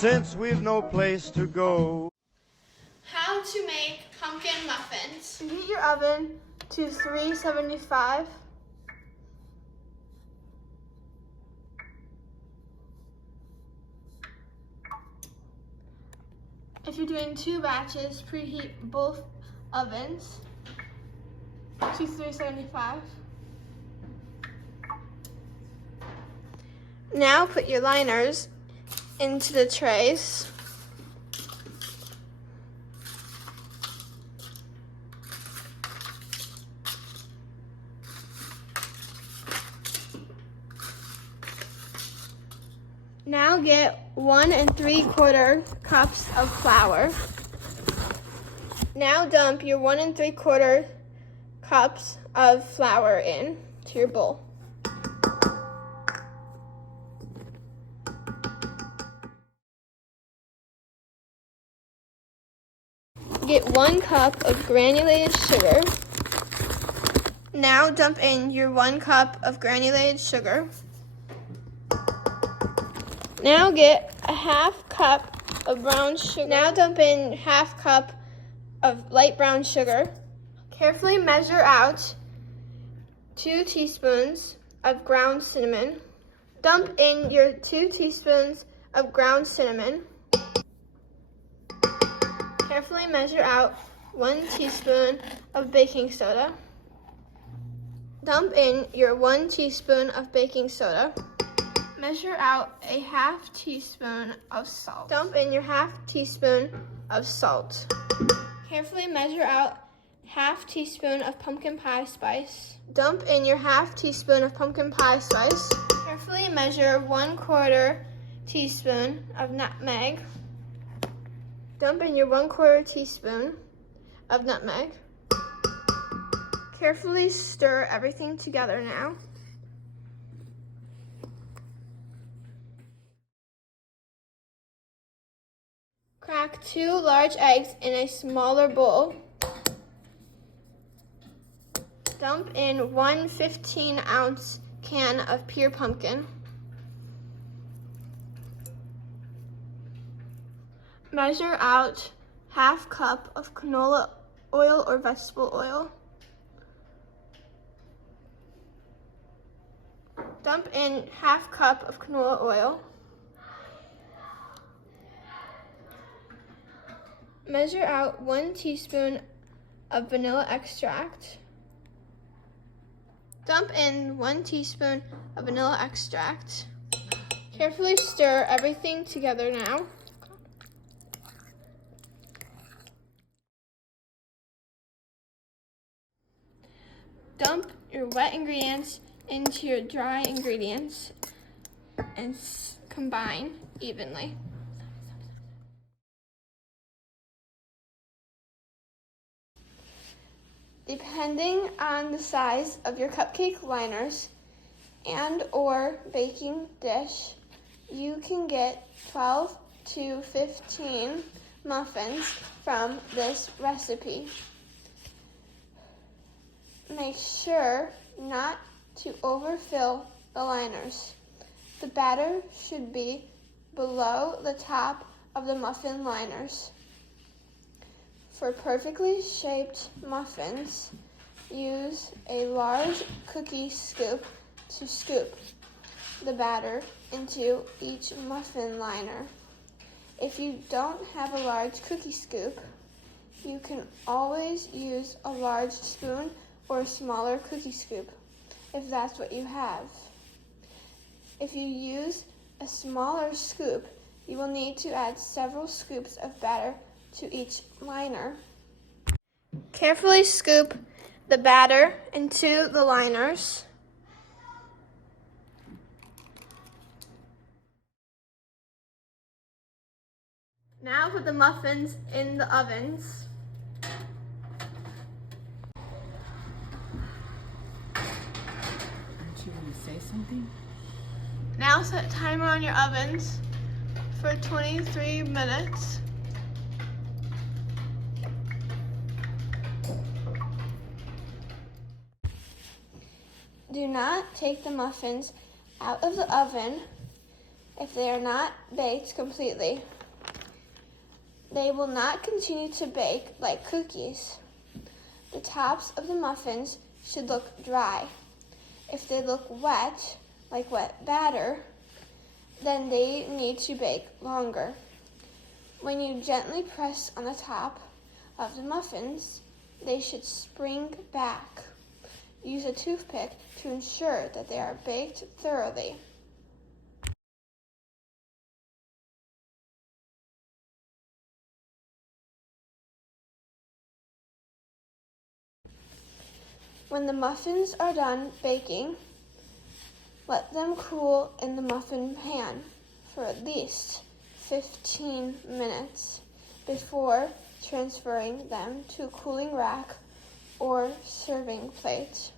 since we've no place to go. How to make pumpkin muffins. Heat your oven to 375. If you're doing 2 batches, preheat both ovens to 375. Now put your liners into the trays. Now get 1 3/4 cups of flour. Now dump your 1 3/4 cups of flour in to your bowl. Get 1 cup of granulated sugar. Now dump in your 1 cup of granulated sugar. Now get a 1/2 cup of brown sugar. Now dump in 1/2 cup of light brown sugar. Carefully measure out 2 teaspoons of ground cinnamon. Dump in your 2 teaspoons of ground cinnamon. Carefully measure out 1 teaspoon of baking soda. Dump in your 1 teaspoon of baking soda. Measure out a 1/2 teaspoon of salt. Dump in your 1/2 teaspoon of salt. Carefully measure out 1/2 teaspoon of pumpkin pie spice. Dump in your 1/2 teaspoon of pumpkin pie spice. Carefully measure 1/4 teaspoon of nutmeg. Dump in your 1/4 teaspoon of nutmeg. Carefully stir everything together now. Crack 2 large eggs in a smaller bowl. Dump in 1 15-ounce can of pure pumpkin. Measure out 1/2 cup of canola oil or vegetable oil. Dump in 1/2 cup of canola oil. Measure out 1 teaspoon of vanilla extract. Dump in 1 teaspoon of vanilla extract. Carefully stir everything together now. Dump your wet ingredients into your dry ingredients and combine evenly. Depending on the size of your cupcake liners and or baking dish, you can get 12 to 15 muffins from this recipe. Make sure not to overfill the liners. The batter should be below the top of the muffin liners. For perfectly shaped muffins, use a large cookie scoop to scoop the batter into each muffin liner. If you don't have a large cookie scoop, you can always use a large spoon or a smaller cookie scoop, if that's what you have. If you use a smaller scoop, you will need to add several scoops of batter to each liner. Carefully scoop the batter into the liners. Now put the muffins in the ovens. Aren't you going to say something? Now set timer on your ovens for 23 minutes. Do not take the muffins out of the oven if they are not baked completely. They will not continue to bake like cookies. The tops of the muffins should look dry. If they look wet, like wet batter, then they need to bake longer. When you gently press on the top of the muffins, they should spring back. Use a toothpick to ensure that they are baked thoroughly. When the muffins are done baking, let them cool in the muffin pan for at least 15 minutes before transferring them to a cooling rack or serving plate.